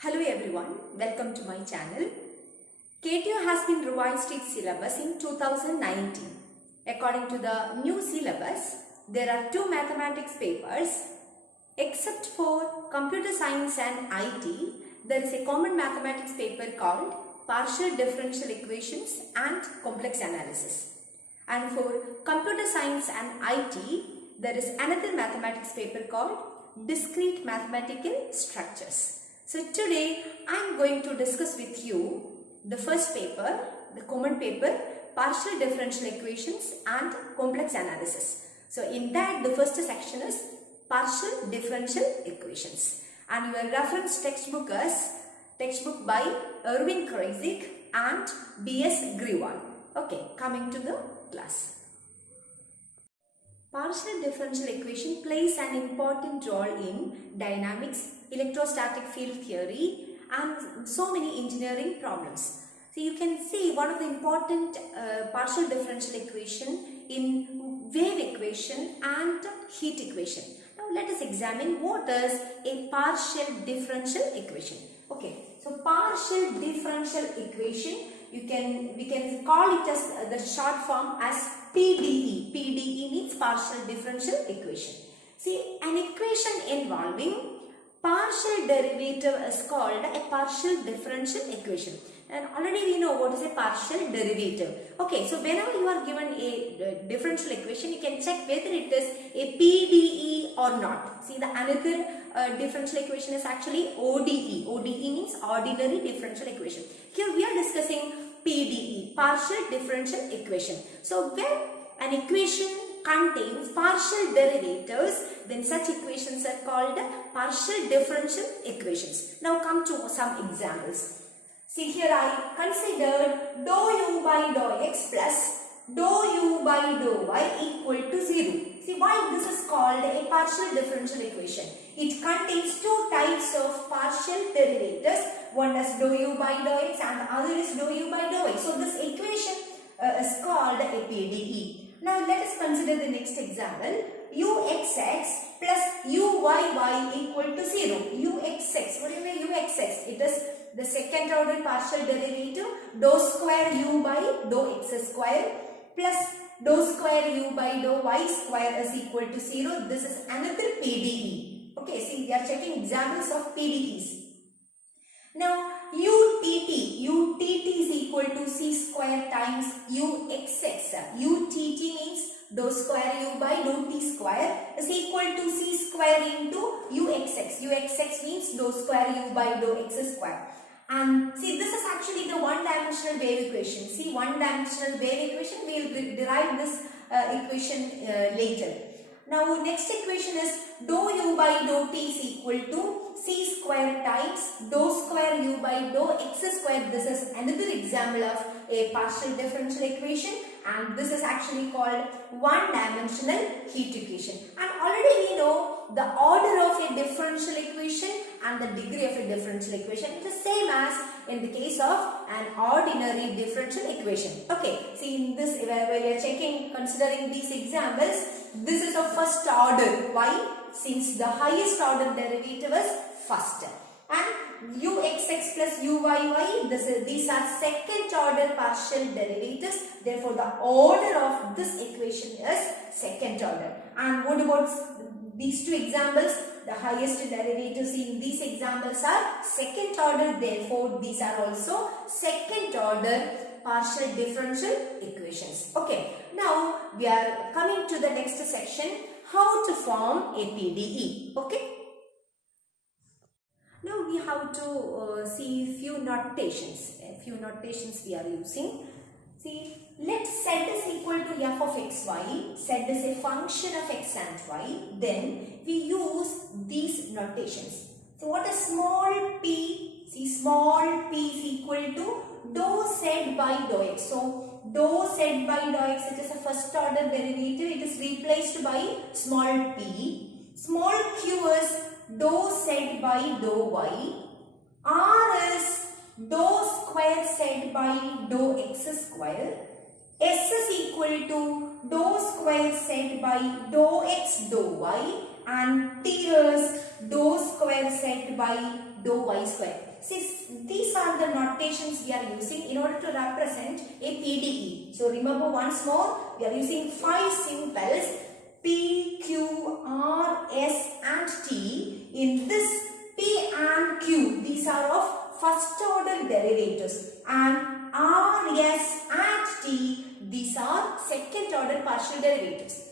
Hello everyone, welcome to my channel. KTU has been revised its syllabus in 2019. According to the new syllabus, there are two mathematics papers. Except for computer science and IT, there is a common mathematics paper called partial differential equations and complex analysis. And for computer science and IT, there is another mathematics paper called discrete mathematical structures. So today I am going to discuss with you the first paper, the common paper, partial differential equations and complex analysis. So in that the first section is partial differential equations, and your reference textbook is textbook by Erwin Kreyszig and B.S. Grewal. Okay, coming to the class. Partial differential equation plays an important role in dynamics, electrostatic field theory and so many engineering problems. So you can see one of the important partial differential equation in wave equation and heat equation. Now let us examine what is a partial differential equation. Okay, so partial differential equation, we can call it as the short form as PDE. PDE means partial differential equation. See, an equation involving partial derivative is called a partial differential equation. And already we know what is a partial derivative. Okay, so whenever you are given a differential equation, you can check whether it is a PDE or not. See, the another differential equation is actually ODE. ODE means ordinary differential equation. Here we are discussing PDE, partial differential equation. So when an equation contains partial derivatives, then such equations are called partial differential equations. Now come to some examples. See, here I considered dou u by dou x plus dou u by dou y equal to 0. See, why this is called a partial differential equation? It contains two types of partial derivatives. One is dou u by dou x and the other is dou u by dou y. So this equation is called a PDE. Now let us consider the next example. Uxx plus uyy equal to 0. Uxx, what do you mean Uxx? It is the second order partial derivative dou square u by dou x square plus dou square u by dou y square is equal to 0. This is another PDE. Okay, see, we are checking examples of PDEs. Now UTT is equal to c square times Uxx. UTT means dou square u by dou t square is equal to c square into Uxx. Uxx means dou square u by dou x square. And see, this is actually the one-dimensional wave equation. See, one-dimensional wave equation, we will derive this equation later. Now, next equation is dou u by dou t is equal to c square times dou square u by dou x square. This is another example of a partial differential equation, and this is actually called one-dimensional heat equation. And already we know the order of a differential equation and the degree of a differential equation. It is same as in the case of an ordinary differential equation. Okay, see, in this where we are checking, considering these examples, this is of first order. Why? Since the highest order derivative is first. And Uxx plus Uyy, these are second order partial derivatives. Therefore, the order of this equation is second order. And what about these two examples? The highest derivatives in these examples are second order. Therefore, these are also second order partial differential equations. Okay, now we are coming to the next section, how to form a PDE. Okay, now we have to see few notations. A few notations we are using. See, let z is equal to f of xy. Z is a function of x and y. Then we use these notations. So what is small p? See, small p is equal to dou z by dou x. So dou z by dou x, it is a first order derivative. It is replaced by small p. Small q is dou z by dou y. R is dou square z by dou x square. S is equal to dou square z by dou x dou y. And T is dou square z by dou y square. See, these are the notations we are using in order to represent a PDE. So remember once more, we are using 5 symbols P, Q, R, S and T. In this P and Q, these are of first order derivatives, and R, S and T, these are second order partial derivatives.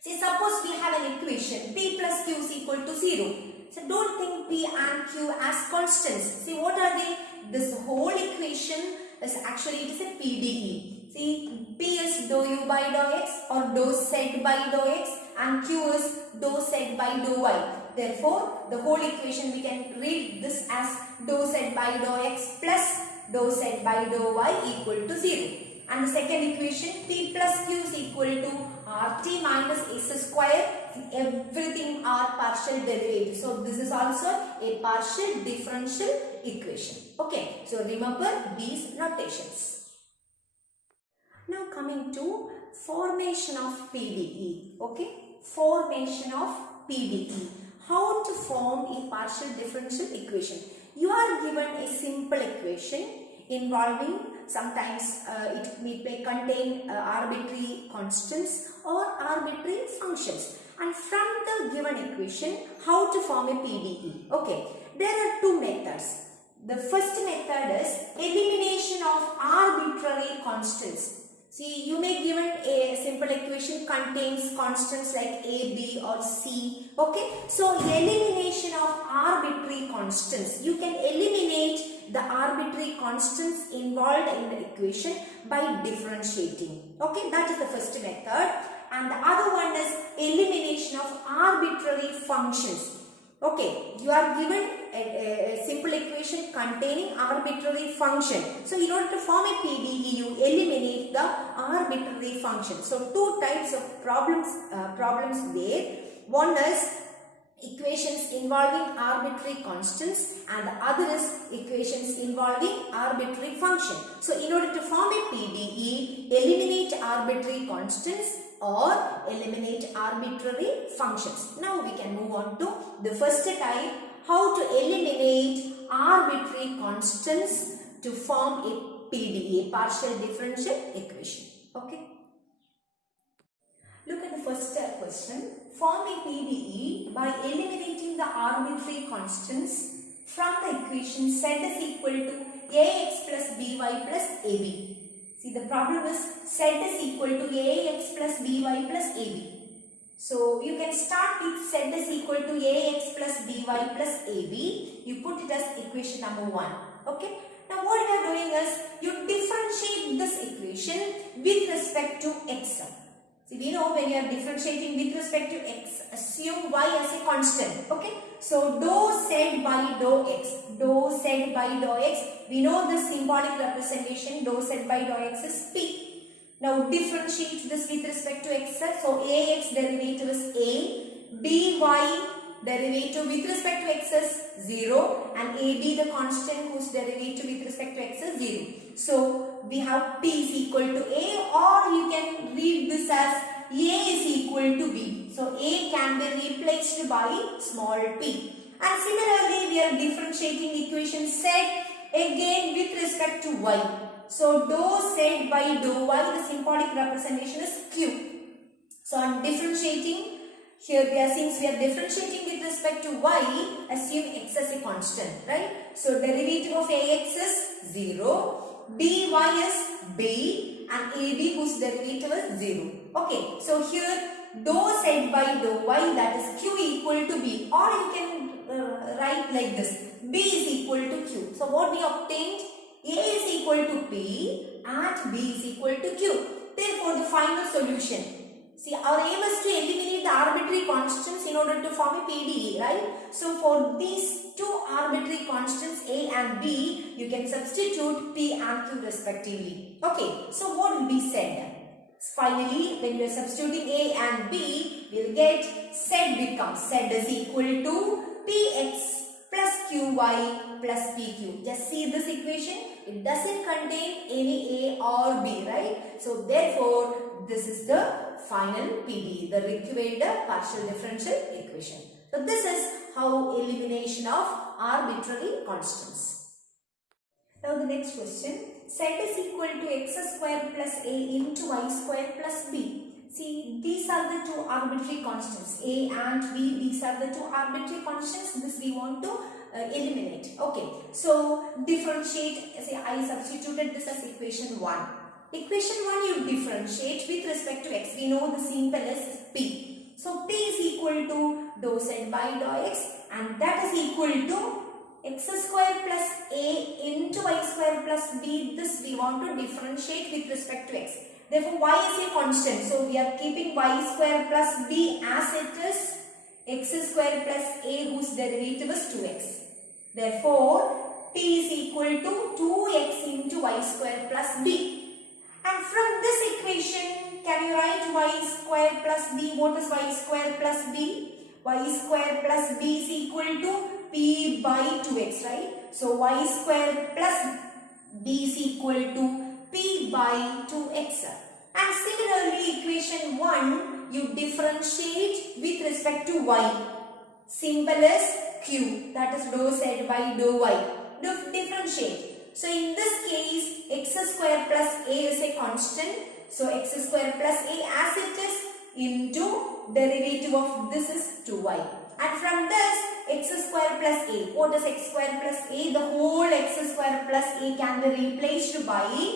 See, suppose we have an equation P plus Q is equal to 0. So don't think P and Q as constants. See, what are they? This whole equation is actually, it is a PDE. See, P is dou u by dou x or dou z by dou x, and Q is dou z by dou y. Therefore, the whole equation we can read this as dou z by dou x plus dou z by dou y equal to 0. And the second equation, P plus Q is equal to RT minus S square. Everything are partial derivatives. So this is also a partial differential equation. Okay. So remember these notations. Now coming to formation of PDE. Okay. Formation of PDE. How to form a partial differential equation. You are given a simple equation involving sometimes it may contain arbitrary constants or arbitrary functions. And from the given equation, how to form a PDE? Okay, there are two methods. The first method is elimination of arbitrary constants. See, you may given a simple equation contains constants like A, B or C. Okay, so elimination of arbitrary constants. You can eliminate the arbitrary constants involved in the equation by differentiating. Okay, that is the first method. And the other one is elimination of arbitrary functions. Okay, you are given a simple equation containing arbitrary function. So in order to form a PDE, you eliminate the arbitrary function. So two types of problems there. One is equations involving arbitrary constants, and the other is equations involving arbitrary function. So in order to form a PDE, eliminate arbitrary constants or eliminate arbitrary functions. Now we can move on to the first type, how to eliminate arbitrary constants to form a PDE, partial differential equation. Okay. Look at the first question. Form a PDE by eliminating the arbitrary constants from the equation z is equal to ax plus by plus ab. See, the problem is z is equal to ax plus by plus ab. So you can start with z is equal to ax plus by plus ab. You put it as equation number 1. Okay. Now what we are doing is you differentiate this equation with respect to x. See, we know when you are differentiating with respect to x, assume y as a constant. Okay. So dou z by dou x. Dou z by dou x. We know the symbolic representation dou z by dou x is p. Now differentiate this with respect to x. So ax derivative is a. by derivative with respect to x is 0. And ab the constant whose derivative with respect to x is 0. So we have p is equal to a, or you can read this as a is equal to b. So a can be replaced by small p. And similarly we are differentiating equation z again with respect to y. So dou z by dou y, the symbolic representation is q. So I am differentiating. Here we are, since we are differentiating with respect to y, assume x as a constant, right? So derivative of ax is 0. by is b, and ab whose derivative is 0. Okay, so here dou z by dou y, that is q equal to b, or you can write like this, b is equal to q. So what we obtained, a is equal to p and b is equal to q. Therefore the final solution. See, our aim is to eliminate the arbitrary constants in order to form a PDE, right? So for these two arbitrary constants a and b, you can substitute p and q respectively. Okay, so what will be said? Finally, when you are substituting a and b, we will get z becomes z is equal to px plus qy plus pq. Just see this equation. It doesn't contain any a or b, right? So therefore, this is the final PDE, the required partial differential equation. So this is how elimination of arbitrary constants. Now the next question. Z is equal to x square plus a into y square plus b. See, these are the two arbitrary constants, a and b. These are the two arbitrary constants. This we want to eliminate. Okay, so differentiate. Say I substituted this as equation 1. Equation 1 you differentiate with respect to x. We know the simple is p. So p is equal to dou z by dou x, and that is equal to x square plus a into y square plus b. This we want to differentiate with respect to x. Therefore, y is a constant. So, we are keeping y square plus b as it is, x square plus a whose derivative is 2x. Therefore, p is equal to 2x into y square plus b. And from this equation, can you write y square plus b? What is y square plus b? Y square plus b is equal to p by 2x, right? So, y square plus b is equal to p by 2x. And similarly, equation 1, you differentiate with respect to y. Symbol is q, that is dou z by dou y. Differentiate. So, in this case, x square plus a is a constant. So, x square plus a as it is into derivative of this is 2y. And from this, x square plus a. What is x square plus a? The whole x square plus a can be replaced by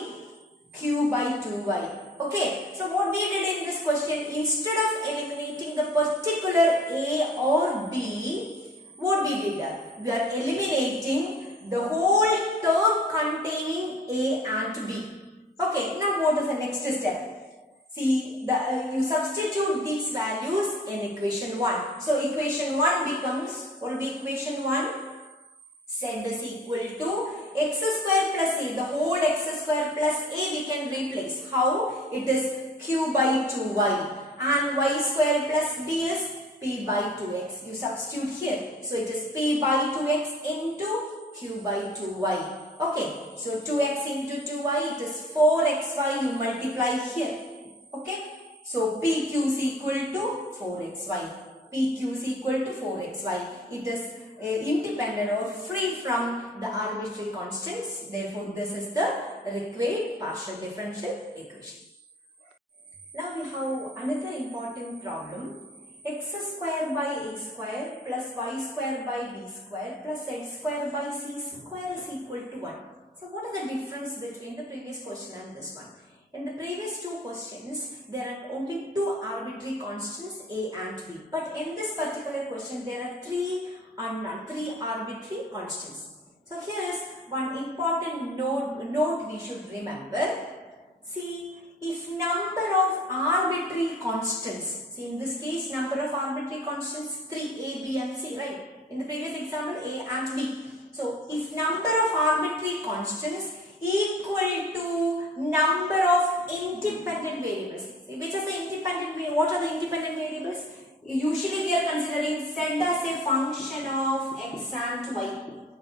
q by 2y. Okay, so what we did in this question, instead of eliminating the particular a or b, what we did? We are eliminating the whole term containing a and b. Okay, now what is the next step? See, you substitute these values in equation 1. So, equation 1 becomes, what will be equation 1? Z is equal to x square plus a. The whole x square plus a we can replace. How? It is q by 2y. And y square plus b is p by 2x. You substitute here. So, it is p by 2x into q by 2y. Okay. So, 2x into 2y, it is 4xy. You multiply here. Okay. So, PQ is equal to 4xy. PQ is equal to 4xy. It is independent or free from the arbitrary constants. Therefore, this is the required partial differential equation. Now, we have another important problem. X square by a square plus y square by b square plus z square by c square is equal to 1. So, what is the difference between the previous question and this one? In the previous two questions, there are only two arbitrary constants a and b. But in this particular question, there are three arbitrary constants. So here is one important note we should remember. See, if number of arbitrary constants, see in this case, number of arbitrary constants 3, a, b and c, right? In the previous example, a and b. So, if number of arbitrary constants equal to number of independent variables. Which is the independent variables? What are the independent variables? Usually we are considering z as a function of x and y.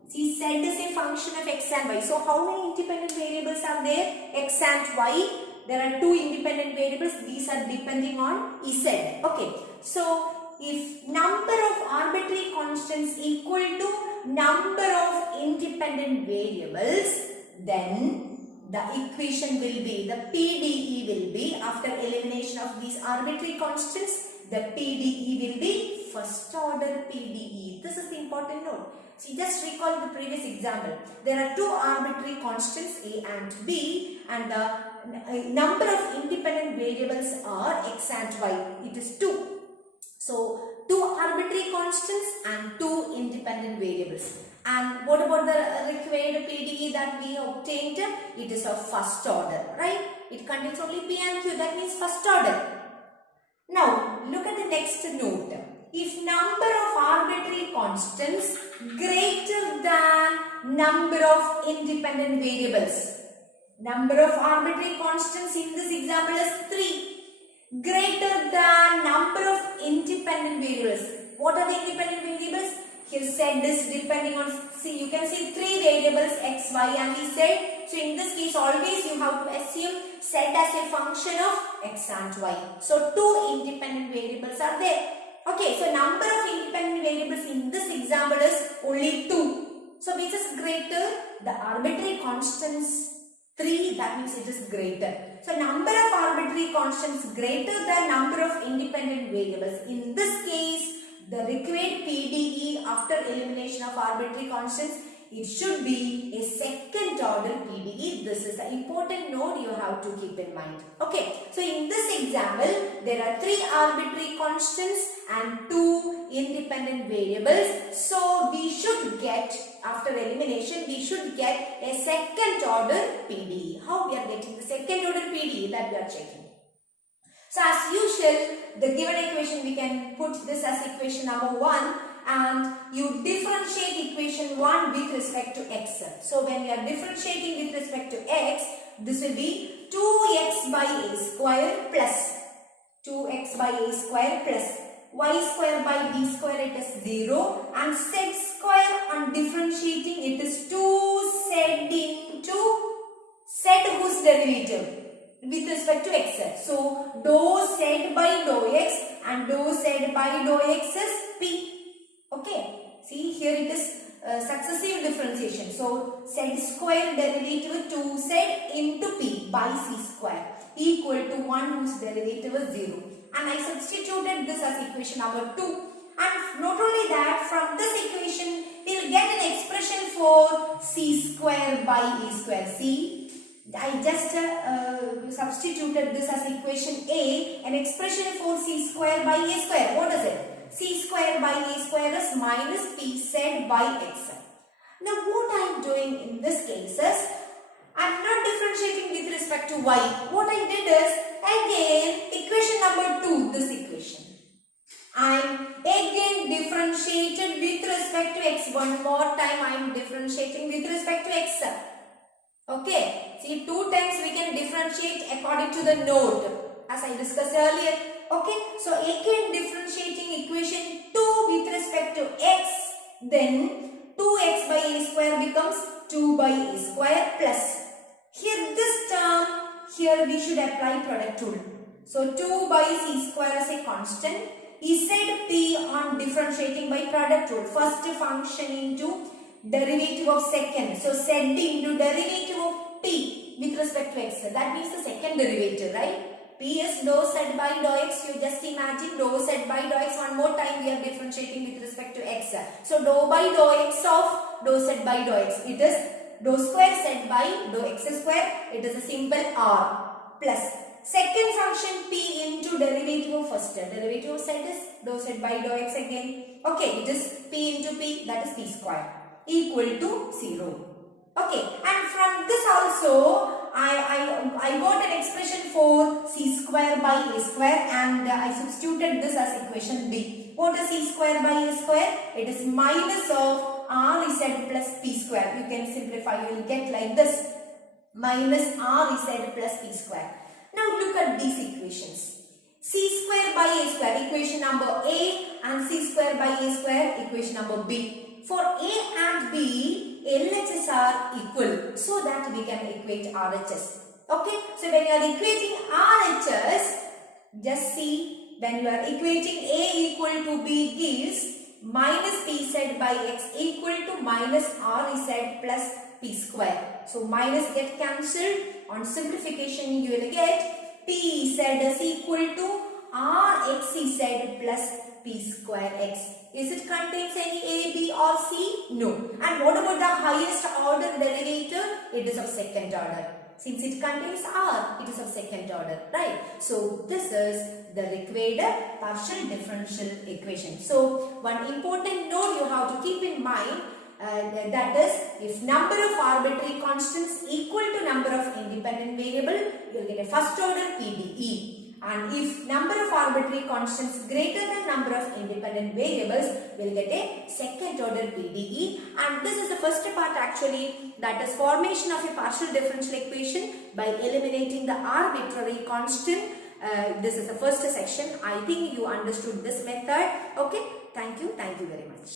See, z is a function of x and y. So, how many independent variables are there? X and y. There are two independent variables. These are depending on z. Okay. So, if number of arbitrary constants equal to number of independent variables, then the equation will be, the PDE will be, after elimination of these arbitrary constants, the PDE will be first order PDE. This is the important note. See, just recall the previous example. There are two arbitrary constants a and b, and the number of independent variables are x and y. It is 2. So, two arbitrary constants and two independent variables. And what about the required PDE that we obtained? It is of first order, right? It contains only P and Q, that means first order. Now, look at the next note. If number of arbitrary constants greater than number of independent variables. Number of arbitrary constants in this example is 3. Greater than number of independent variables. What are the independent variables? Here z is depending on, see, you can see 3 variables x, y and z. So, in this case always you have to assume z as a function of x and y. So, 2 independent variables are there. Okay, so number of independent variables in this example is only 2. So which is greater? The arbitrary constants 3, that means it is greater. So number of arbitrary constants greater than number of independent variables. In this case, the required PDE after elimination of arbitrary constants, it should be a second order PDE. This is an important note you have to keep in mind. Okay, so in this example, there are 3 arbitrary constants and 2 independent variables. So we should get, after elimination, we should get a second order PDE. How we are getting the second order PDE? That we are checking. So as usual, the given equation, we can put this as equation number 1 and you differentiate equation 1 with respect to x. So when we are differentiating with respect to x, this will be 2x by a square plus 2x by a square plus y square by b square, it is 0, and z square on differentiating, it is 2z into z whose derivative with respect to x. So dou z by dou x and dou z by dou x is p. Okay, see here it is successive differentiation. So z square derivative 2z into p by c square equal to 1 whose derivative is 0. And I substituted this as equation number 2. And not only that, from this equation we will get an expression for c square by a square. See, I just substituted this as equation A, an expression for c square by a square. What is it? C square by a square is minus pz by x. Now what I am doing in this case is, I am not differentiating with respect to y. What I did is, again equation number 2, this equation, I am again differentiated with respect to x. One more time I am differentiating with respect to x. Okay, see, 2 times we can differentiate according to the node as I discussed earlier. Okay, so again differentiating equation 2 with respect to x, then 2x by a square becomes 2 by a square plus. Here this term, here we should apply product rule. So 2 by c square is a constant. Z p on differentiating by product rule. First function into derivative of second. So z into derivative of p with respect to x. That means the second derivative, right? P is dou z by dou x. You just imagine dou z by dou x. One more time we are differentiating with respect to x. So dou by dou x of dou z by dou x. It is dou square z by dou x square. It is a simple r plus second function p into derivative of first. Derivative of z is dou z by dou x again. Okay, it is p into p, that is p square, equal to 0. Okay, and from this also I got an expression for c square by a square and I substituted this as equation b. What is c square by a square? It is minus of rz plus p square. You can simplify, you will get like this, minus rz plus p square. Now look at these equations. C square by a square, equation number A, and c square by a square, equation number B. For A and B, LHS are equal, so that we can equate RHS. Okay, so when you are equating RHS, just see, when you are equating A equal to B gives minus pz by x equal to minus rz plus p square. So minus get cancelled. On simplification you will get pz is equal to rxz plus p square x. Is it contains any a, b or c? No. And what about the highest order derivative? It is of second order. Since it contains r, it is of second order, right? So this is the required partial differential equation. So one important note you have to keep in mind, that is, if number of arbitrary constants equal to number of independent variable, you will get a first order PDE. And if number of arbitrary constants greater than number of independent variables, we will get a second order PDE. And this is the first part actually, that is formation of a partial differential equation by eliminating the arbitrary constant. This is the first section. I think you understood this method. Okay, thank you very much.